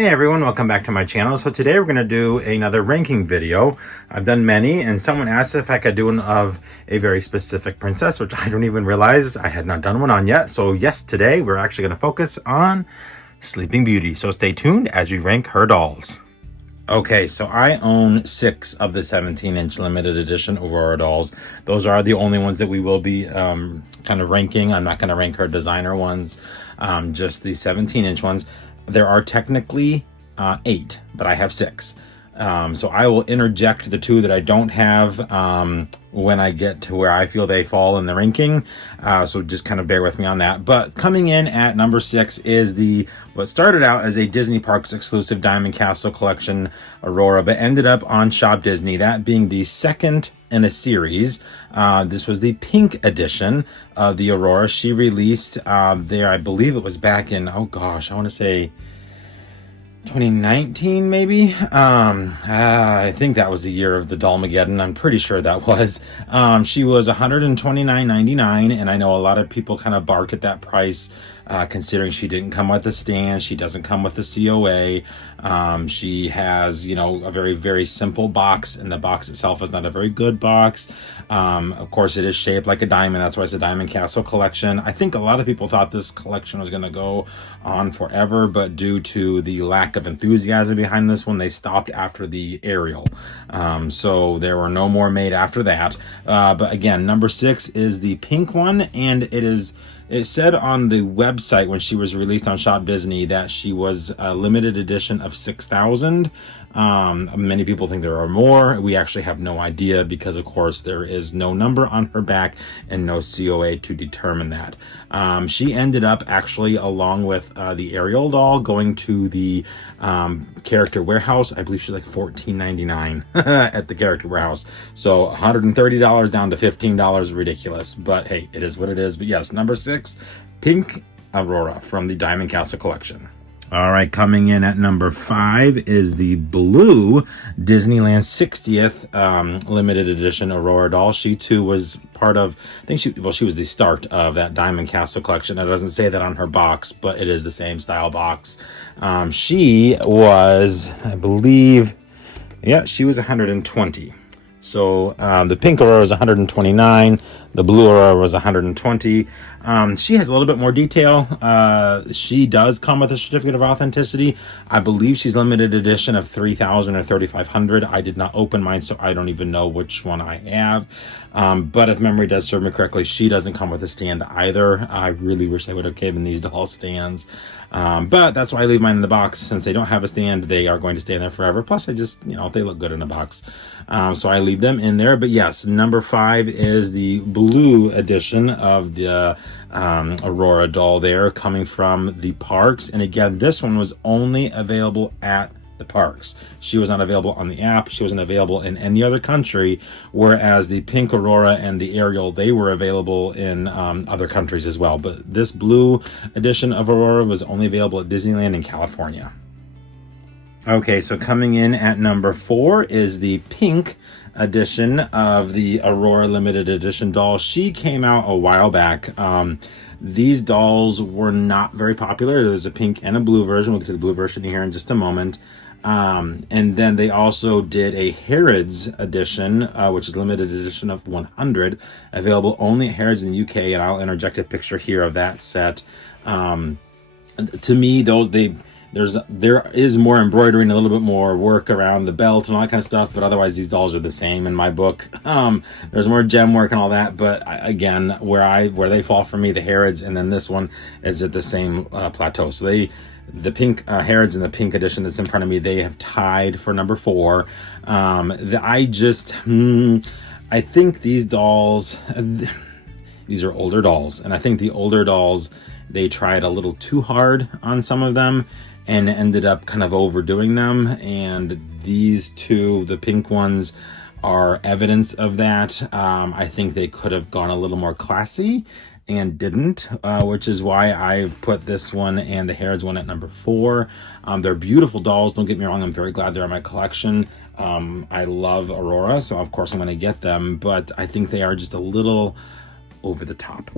Hey everyone, welcome back to my channel. So today we're going to do another ranking video. I've done many, and someone asked if I could do one of a very specific princess, which I don't even realize I had not done one on yet. So yes, today we're actually going to focus on Sleeping Beauty. So stay tuned as we rank her dolls. Okay, so I own 6 of the 17-inch limited edition Aurora dolls. Those are the only ones that we will be kind of ranking. I'm not going to rank her designer ones, just the 17-inch ones. There are technically 8, but I have 6. So I will interject the 2 that I don't have when I get to where I feel they fall in the ranking. So just kind of bear with me on that. But coming in at number 6 is what started out as a Disney Parks exclusive Diamond Castle Collection Aurora, but ended up on Shop Disney, that being the second in a series. This was the pink edition of the Aurora. She released there, I believe it was back in, oh gosh, I want to say 2019 maybe. I think that was the year of the Dollmageddon. I'm pretty sure that was. She was $129.99, and I know a lot of people kind of barked at that price, considering she didn't come with a stand. She doesn't come with a COA. She has, a very, very simple box, and the box itself is not a very good box. Of course, it is shaped like a diamond. That's why it's a Diamond Castle collection. I think a lot of people thought this collection was going to go on forever, but due to the lack of enthusiasm behind this one, they stopped after the Ariel. So there were no more made after that. But again, number 6 is the pink one, and it said on the website when she was released on Shop Disney that she was a limited edition of 6,000. Many people think there are more. We actually have no idea because, of course, there is no number on her back and no COA to determine that. She ended up actually, along with the Ariel doll, going to the character warehouse. I believe she's like $14.99 at the character warehouse. So $130 down to $15, ridiculous. But hey, it is what it is. But yes, number 6, pink Aurora from the Diamond Castle collection. All right, coming in at number 5 is the blue Disneyland 60th limited edition Aurora doll. She too was part of, she was the start of that Diamond Castle collection. It doesn't say that on her box, but it is the same style box. She was, I believe, she was 120. So the pink Aurora was 129, the blue Aurora was 120. She has a little bit more detail. She does come with a certificate of authenticity. I believe she's limited edition of 3,000 or 3,500. I did not open mine, so I don't even know which one I have. But if memory does serve me correctly, she doesn't come with a stand either. I really wish they would have given these doll stands. But that's why I leave mine in the box. Since they don't have a stand, they are going to stay in there forever. Plus, I just, they look good in a box. So I leave them in there. But yes, number 5 is the blue edition of the Aurora doll there, coming from the parks. And again, this one was only available at the parks. She was not available on the app. She wasn't available in any other country, whereas the pink Aurora and the Ariel, they were available in other countries as well. But this blue edition of Aurora was only available at Disneyland in California. Okay, so coming in at number 4 is the pink edition of the Aurora limited edition doll. She came out a while back. These dolls were not very popular. There's a pink and a blue version. We'll get to the blue version here in just a moment. And then they also did a Harrods edition, which is limited edition of 100, available only at Harrods in the UK. And I'll interject a picture here of that set. To me, there is more embroidery and a little bit more work around the belt and all that kind of stuff, but otherwise these dolls are the same in my book. There's more gem work and all that, but again, where they fall for me, the Harrods, and then this one is at the same plateau. So the pink Harrods and the pink edition that's in front of me, they have tied for number 4. I think these dolls, these are older dolls, and I think the older dolls, they tried a little too hard on some of them and ended up kind of overdoing them. And these 2, the pink ones, are evidence of that. I think they could have gone a little more classy and didn't, which is why I put this one and the Harrods one at number 4. They're beautiful dolls, don't get me wrong. I'm very glad they're in my collection. I love Aurora, so of course I'm going to get them, but I think they are just a little over the top.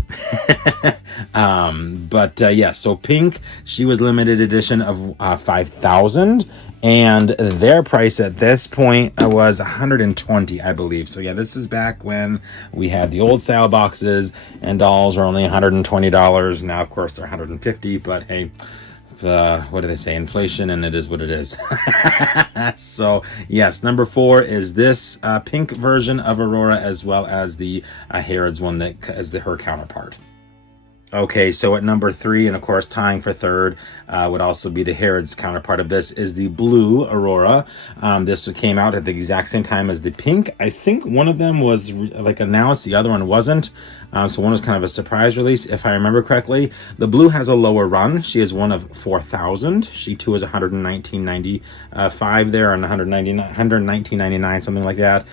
Yeah, so pink, she was limited edition of 5,000, and their price at this point was 120, I believe. So yeah, this is back when we had the old style boxes and dolls are only $120. Now, of course, they're 150, but hey, what do they say? Inflation, and it is what it is. So yes, number 4 is this pink version of Aurora, as well as the Harrods one that is her counterpart. Okay, so at number 3, and of course tying for third, would also be the Harrods counterpart of this, is the blue Aurora. This came out at the exact same time as the pink. I think one of them was announced, the other one wasn't. So one was kind of a surprise release, if I remember correctly. The blue has a lower run. She is one of 4,000. She too is 119.95 there, and 119.99, something like that.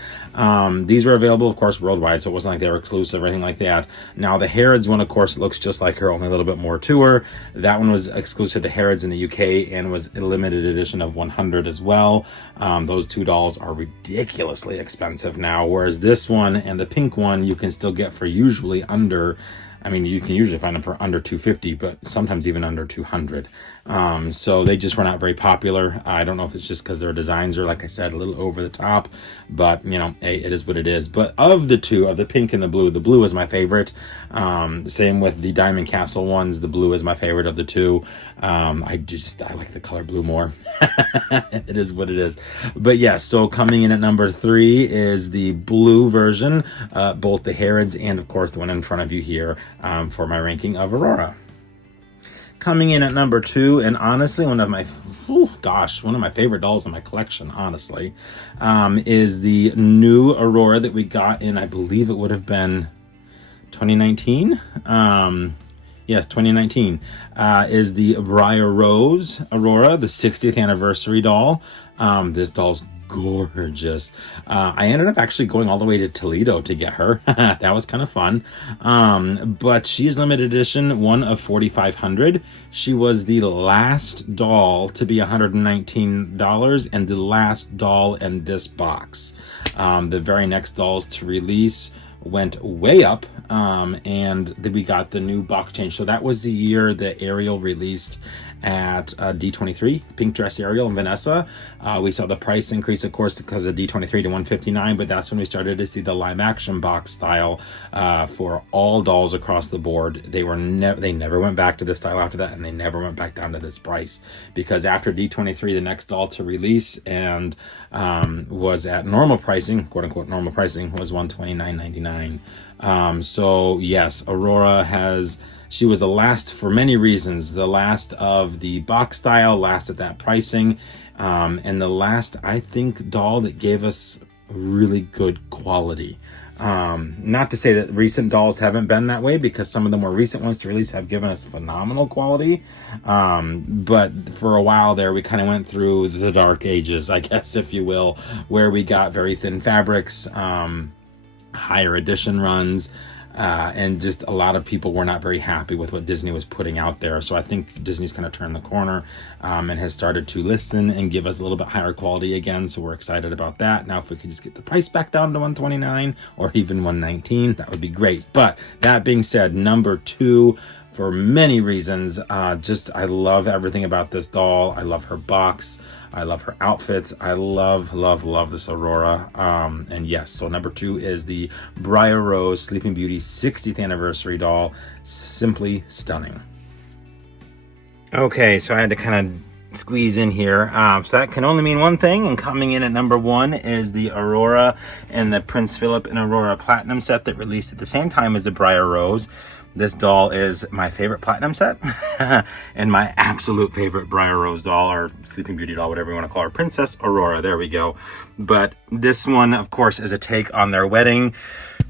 These were available, of course, worldwide, so it wasn't like they were exclusive or anything like that. Now the Harrods one, of course, looks just like her, only a little bit more to her. That one was exclusive to Harrods in the UK and was a limited edition of 100 as well. Those two dolls are ridiculously expensive now, whereas this one and the pink one you can still get for usually under, I mean, you can usually find them for under 250, but sometimes even under 200. So they just were not very popular. I don't know if it's just because their designs are, like I said, a little over the top, but you know, hey, it is what it is. But of the two, of the pink and the blue is my favorite. Same with the Diamond Castle ones. The blue is my favorite of the two. I like the color blue more. It is what it is. But yeah, so coming in at number 3 is the blue version, both the Harrods and of course the one in front of you here, for my ranking of Aurora. Coming in at number 2, and honestly, one of my favorite dolls in my collection, honestly, is the new Aurora that we got in, I believe it would have been 2019. Yes, 2019, is the Briar Rose Aurora, the 60th anniversary doll. This doll's gorgeous. I ended up actually going all the way to Toledo to get her. That was kind of fun. But she's limited edition, one of 4,500. She was the last doll to be $119 and the last doll in this box. The very next dolls to release went way up, and then we got the new box change. So that was the year that Ariel released at D23, Pink Dress Ariel and Vanessa. We saw the price increase, of course, because of D23 to $159, but that's when we started to see the live action box style for all dolls across the board. They never went back to this style after that, and they never went back down to this price, because after D23, the next doll to release and was at normal pricing, quote unquote normal pricing, was $129.99. So yes, Aurora she was the last, for many reasons, the last of the box style, last at that pricing, and the last, I think, doll that gave us really good quality. Not to say that recent dolls haven't been that way, because some of the more recent ones to release have given us phenomenal quality. But for a while there, we kind of went through the dark ages, I guess, if you will, where we got very thin fabrics, higher edition runs, and just a lot of people were not very happy with what Disney was putting out there. So I think Disney's kind of turned the corner, and has started to listen and give us a little bit higher quality again. So we're excited about that. Now, if we could just get the price back down to $129 or even $119, that would be great. But that being said, number 2, for many reasons, I love everything about this doll. I love her box. I love her outfits. I love this Aurora. And yes, so number 2 is the Briar Rose Sleeping Beauty 60th anniversary doll. Simply stunning. Okay, so I had to kind of squeeze in here. So that can only mean one thing, and coming in at number 1 is the Aurora and the Prince Philip and Aurora Platinum set that released at the same time as the Briar Rose. This doll is my favorite Platinum set and my absolute favorite Briar Rose doll, or Sleeping Beauty doll, whatever you want to call her. Princess Aurora, there we go. But this one, of course, is a take on their wedding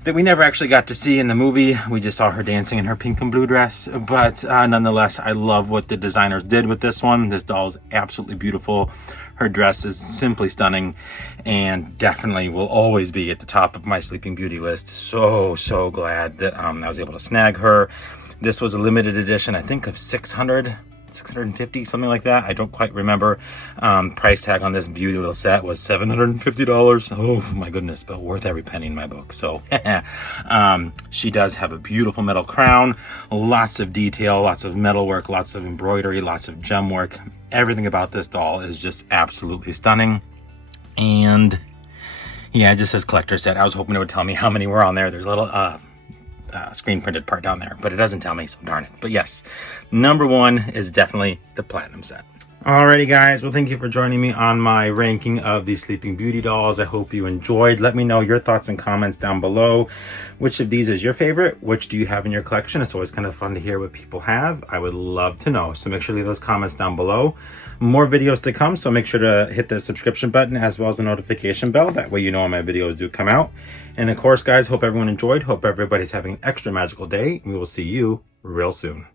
that we never actually got to see in the movie. We just saw her dancing in her pink and blue dress. But nonetheless, I love what the designers did with this one. This doll is absolutely beautiful. Her dress is simply stunning, and definitely will always be at the top of my Sleeping Beauty list. So glad that I was able to snag her. This was a limited edition, I think, of 600. $650, something like that. I don't quite remember. Price tag on this beauty little set was $750. Oh my goodness, but worth every penny in my book. So she does have a beautiful metal crown, lots of detail, lots of metal work, lots of embroidery, lots of gem work. Everything about this doll is just absolutely stunning. And yeah, it just says collector set. I was hoping it would tell me how many were on there. There's a little screen printed part down there, but it doesn't tell me, so darn it. But yes, number one is definitely the platinum set. Alrighty guys, well thank you for joining me on my ranking of the Sleeping Beauty dolls. I hope you enjoyed. Let me know your thoughts and comments down below. Which of these is your favorite? Which do you have in your collection? It's always kind of fun to hear what people have. I would love to know, so make sure to leave those comments down below. More videos to come, so make sure to hit the subscription button as well as the notification bell. That way you know when my videos do come out. And of course guys, hope everyone enjoyed. Hope everybody's having an extra magical day. We will see you real soon.